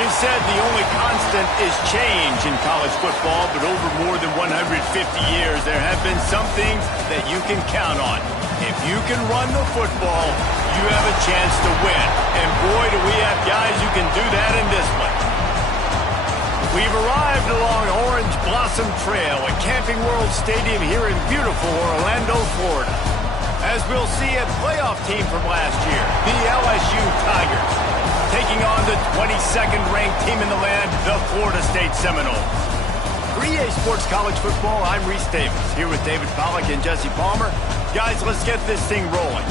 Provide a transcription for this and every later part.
It is said the only constant is change in college football, but over more than 150 years, there have been some things that you can count on. If you can run the football, you have a chance to win. And boy, do we have guys who can do that in this one. We've arrived along Orange Blossom Trail at Camping World Stadium here in beautiful Orlando, Florida. As we'll see a playoff team from last year, the LSU Tigers, taking on the 22nd ranked team in the land, the Florida State Seminoles. For EA Sports College Football, I'm Reese Davis, here with David Pollack and Jesse Palmer. Guys, let's get this thing rolling.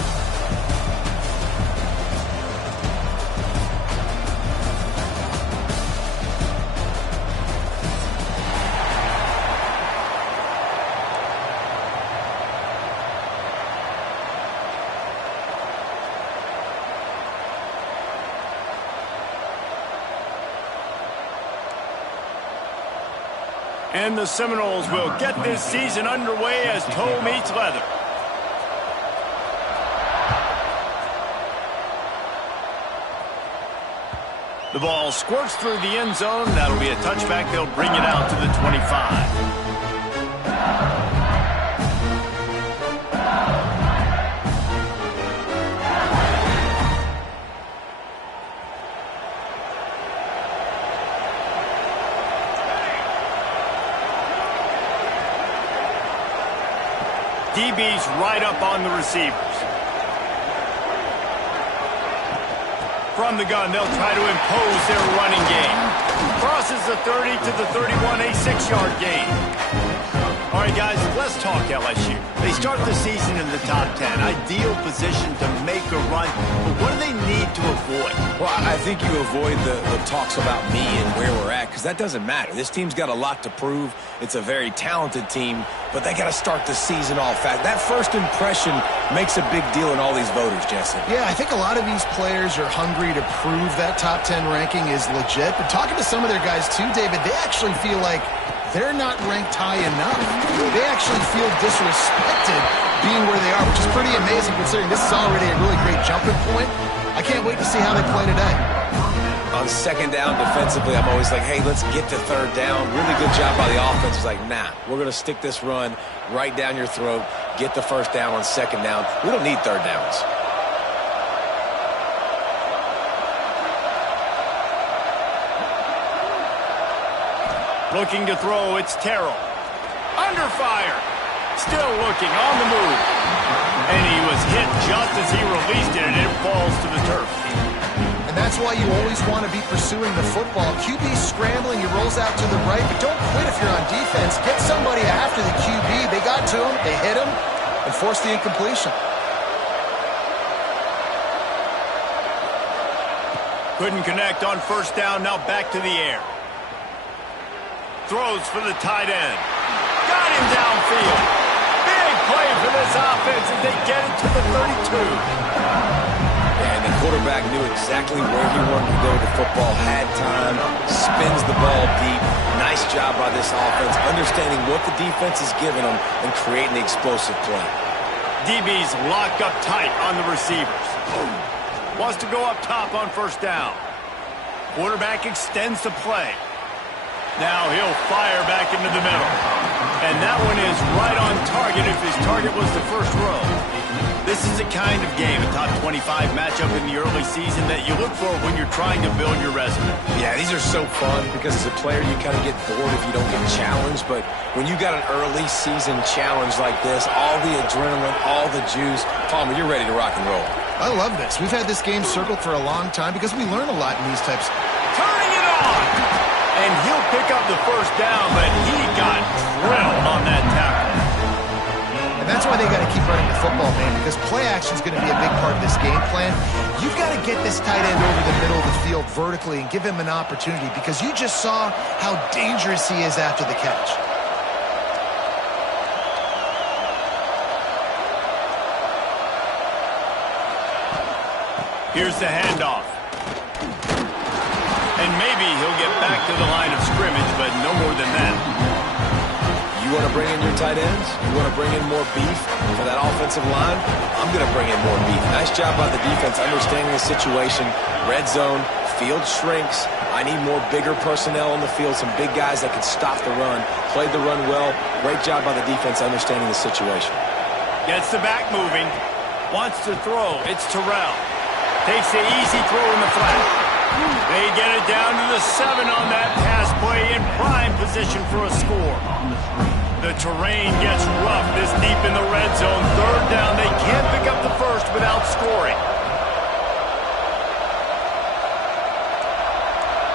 And the Seminoles will get this season underway as toe meets leather. The ball squirts through the end zone. That'll be a touchback. They'll bring it out to the 25. DB's right up on the receivers. From the gun, they'll try to impose their running game. Crosses the 30 to the 31, a 6-yard gain. All right, guys, let's talk LSU. They start the season in the top 10. Ideal position to make a run. But what do they need to avoid? Well, I think you avoid the talks about me and where we're at, because that doesn't matter. This team's got a lot to prove. It's a very talented team, but they got to start the season off fast. That first impression makes a big deal in all these voters, Jesse. Yeah, I think a lot of these players are hungry to prove that top 10 ranking is legit. But talking to some of their guys too, David, they actually feel like they're not ranked high enough. They actually feel disrespected being where they are, which is pretty amazing considering this is already a really great jumping point. I can't wait to see how they play today. On second down defensively, I'm always like, hey, let's get to third down. Really good job by the offense. It's like, nah, we're going to stick this run right down your throat, get the first down on second down. We don't need third downs. Looking to throw, it's Terrell. Under fire. Still looking, on the move. And he was hit just as he released it, and it falls to the turf. And that's why you always want to be pursuing the football. QB scrambling, he rolls out to the right, but don't quit if you're on defense. Get somebody after the QB. They got to him, they hit him, and forced the incompletion. Couldn't connect on first down, now back to the air. Throws for the tight end. Got him downfield. Big play for this offense as they get it to the 32. And the quarterback knew exactly where he wanted to go. The football had time, spins the ball deep. Nice job by this offense, understanding what the defense is giving them and creating the explosive play. DB's locked up tight on the receivers. Wants to go up top on first down. Quarterback extends the play. Now he'll fire back into the middle. And that one is right on target if his target was the first row. This is the kind of game, a top 25 matchup in the early season, that you look for when you're trying to build your resume. Yeah, these are so fun because as a player you kind of get bored if you don't get challenged. But when you got an early season challenge like this, all the adrenaline, all the juice, Palmer, you're ready to rock and roll. I love this. We've had this game circled for a long time because we learn a lot in these types. Turning it on! And he'll pick up the first down, but he got drilled on that tackle. And that's why they got to keep running the football, man, because play action is going to be a big part of this game plan. You've got to get this tight end over the middle of the field vertically and give him an opportunity, because you just saw how dangerous he is after the catch. Here's the handoff. And maybe he'll get back to the line of scrimmage, but no more than that. You want to bring in your tight ends? You want to bring in more beef for that offensive line? I'm going to bring in more beef. Nice job by the defense understanding the situation. Red zone, field shrinks. I need more bigger personnel on the field, some big guys that can stop the run. Played the run well. Great job by the defense understanding the situation. Gets the back moving. Wants to throw. It's Terrell. Takes the easy throw in the flat. They get it down to the 7 on that pass play in prime position for a score. The terrain gets rough this deep in the red zone. Third down. They can't pick up the first without scoring.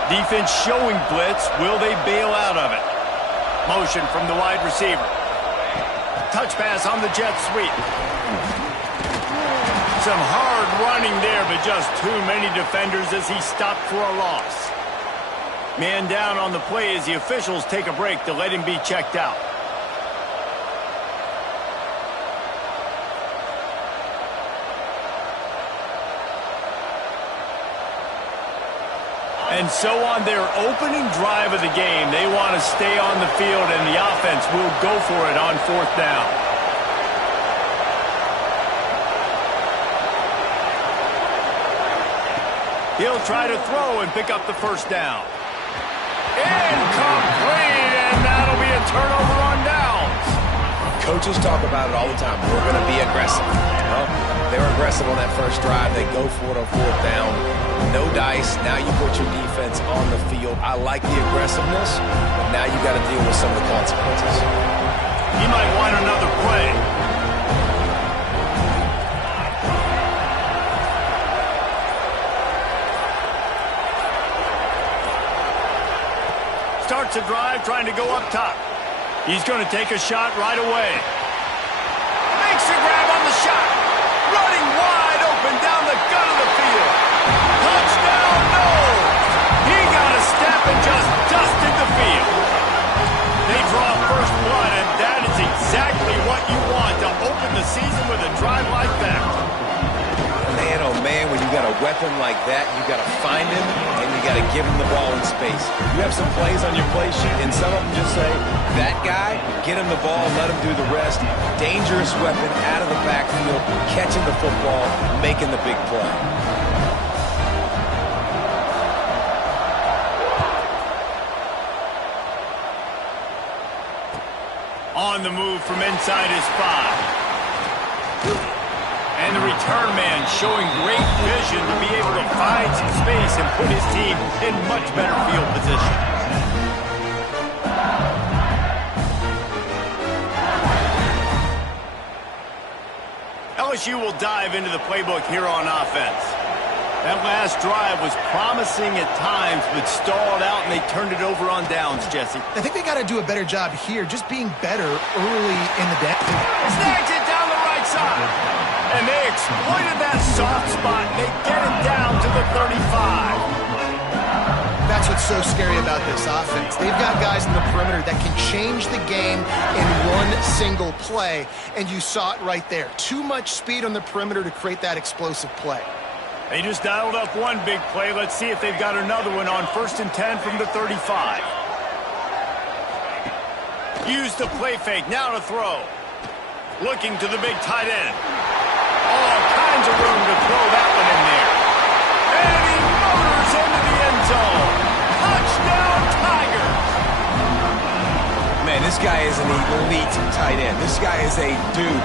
Defense showing blitz. Will they bail out of it? Motion from the wide receiver. Touch pass on the jet sweep. Some hard running there, but just too many defenders as he stopped for a loss. Man down on the play as the officials take a break to let him be checked out. And so on their opening drive of the game, they want to stay on the field, and the offense will go for it on 4th down. He'll try to throw and pick up the first down. Incomplete, and that'll be a turnover on downs. Coaches talk about it all the time. We're going to be aggressive. Well, they were aggressive on that first drive. They go for it on 4th down. No dice. Now you put your defense on the field. I like the aggressiveness, but now you got to deal with some of the consequences. He might want another play. Starts a drive trying to go up top. He's going to take a shot right away. Makes a grab on the shot. Running wide open down the gut of the field. Touchdown, no! He got a step and just dusted the field. They draw first blood, and that is exactly what you want to open the season with a drive like that. Man, oh man, when you got a weapon like that, you got to find him, and you got to give him the ball in space. You have some plays on your play sheet, and some of them just say, that guy, get him the ball, let him do the rest. Dangerous weapon out of the backfield, catching the football, making the big play. On the move from inside his 5. And the return man showing great vision to be able to find some space and put his team in much better field position. LSU will dive into the playbook here on offense. That last drive was promising at times, but stalled out, and they turned it over on downs, Jesse. I think they got to do a better job here, just being better early in the day. Snags it down the right side. And they exploited that soft spot. They get it down to the 35. That's what's so scary about this offense. They've got guys in the perimeter that can change the game in one single play, and you saw it right there. Too much speed on the perimeter to create that explosive play. They just dialed up one big play. Let's see if they've got another one on 1st and 10 from the 35. Use the play fake. Now to throw. Looking to the big tight end. All kinds of room to throw that one in there. And he motors into the end zone. Touchdown, Tigers. Man, this guy is an elite tight end. This guy is a dude.